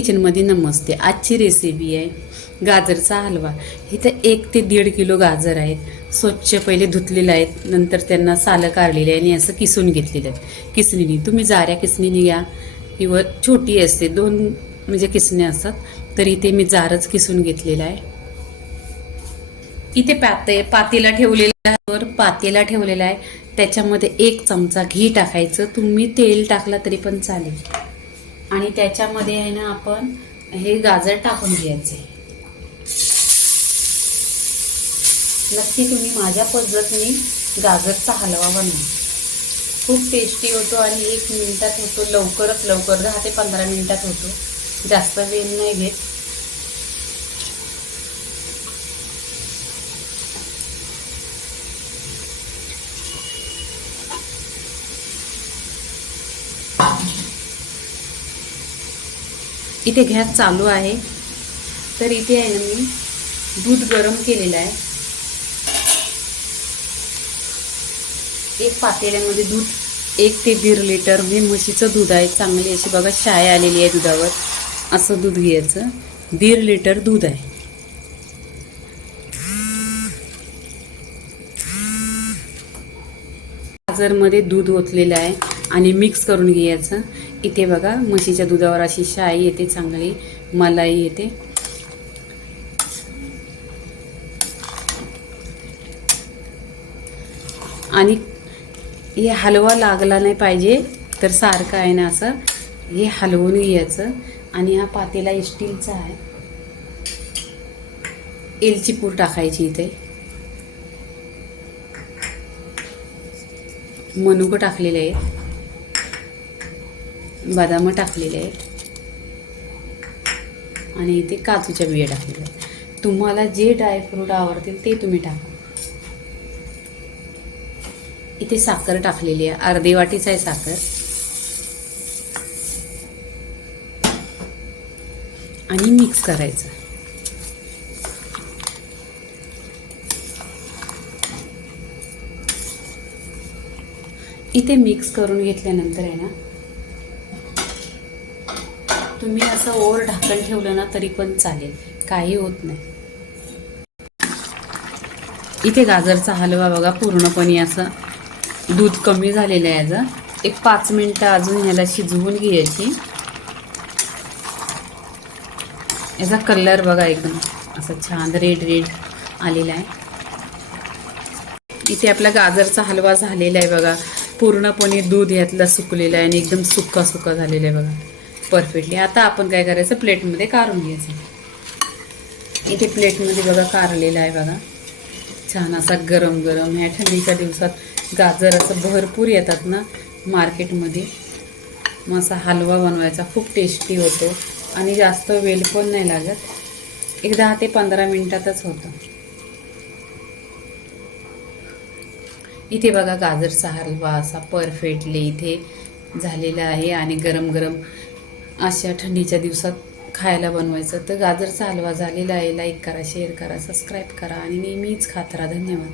किचनमध्ये नमस्ते. आजची रेसिपी आहे गाजरचा हलवा. इथं एक ते दीड किलो गाजर आहेत. स्वच्छ पहिले धुतलेले आहेत. नंतर त्यांना सालं काढलेली आहे आणि असं किसून घेतलेलं आहे. किसणीने. तुम्ही जाऱ्या किसणीने घ्या. किंवा छोटी असते. दोन म्हणजे किसण्या असतात. तर इथे मी जारच किसून घेतलेला आहे. इथे पाते पातेला ठेवलेला आहे वर पातेला ठेवलेला आहे. त्याच्यामध्ये एक चमचा घी टाकायचं. तुम्ही तेल टाकला तरी पण चालेल. आणि त्याच्यामध्ये आहे ना आपण हे गाजर टाकून घ्यायचे. नक्की तुम्ही माझ्या पद्धतीने गाजरचा हलवा बनवा. खूप टेस्टी होतो आणि एक मिनिटात होतो. लवकरच लवकर दहा ते पंधरा मिनिटात होतो. जास्त वेळ नाही घेत. इथे गॅस चालू आहे. तर इथे आहे ना मी दूध गरम केलेलं आहे. एक पातेल्यामध्ये दूध एक ते दीड लिटर हे म्हशीचं दूध आहे. चांगली अशी बघा शाय आलेली आहे दुधावर. असं दूध घ्यायचं. दीड लिटर दूध आहे. गाजरमध्ये दूध ओतलेलं आहे आणि मिक्स करून घ्यायचं. इथे बघा म्हशीच्या दुधावर अशी शाई येते चांगली मलाई येते. आणि हे हलवा लागला नाही पाहिजे तर सारखं आहे ना असं. हे हलवून घ्यायचं. आणि हा पातेला स्टीलचा आहे. एलची पूर टाकायची इथे. मनुकं टाकलेले आहेत बदाम टाकलेले आहेत. आणि इथे काजूच्या बिया टाकलेल्या आहेत. तुम्हाला जे ड्रायफ्रूट आवडतील ते तुम्ही टाका. इथे साखर टाकलेली आहे. अर्धी वाटीच आहे साखर. आणि मिक्स करायचं. इथे मिक्स करून घेतल्यानंतर आहे ना तुम्ही असं ओर ढाकण ठेवलं ना तरी पण चालेल. काही होत नाही. इथे गाजरचा हलवा बघा पूर्णपणे असं दूध कमी झालेलं आहे याचं एक पाच मिनटं अजून ह्याला शिजवून घ्यायची. याचा कलर बघा एकदम असं छान रेड रेड आलेला आहे. इथे आपला गाजरचा हलवा झालेला आहे बघा. पूर्णपणे दूध यातलं सुकलेला आहे आणि एकदम सुक्का सुक्का झालेलं आहे बघा. परफेक्टली. आता आपण काय करायचं प्लेटमध्ये काढून घ्यायचं. इथे प्लेटमध्ये बघा कारलेला आहे बघा. छान असा गरम गरम ह्या थंडीच्या दिवसात गाजर असं भरपूर येतात ना मार्केटमध्ये. मग असा हलवा बनवायचा खूप टेस्टी होतो. आणि जास्त वेल पण नाही लागत. एक दहा ते पंधरा मिनटातच होतं. इथे बघा गाजरचा हलवा असा परफेक्टली इथे झालेला आहे आणि गरम गरम अशा थंडीच्या दिवसात खायला बनवायचं. तर गाजरचा हलवा झालेला आहे. लाईक करा शेअर करा सबस्क्राईब करा आणि नेहमीच खात राहा. धन्यवाद.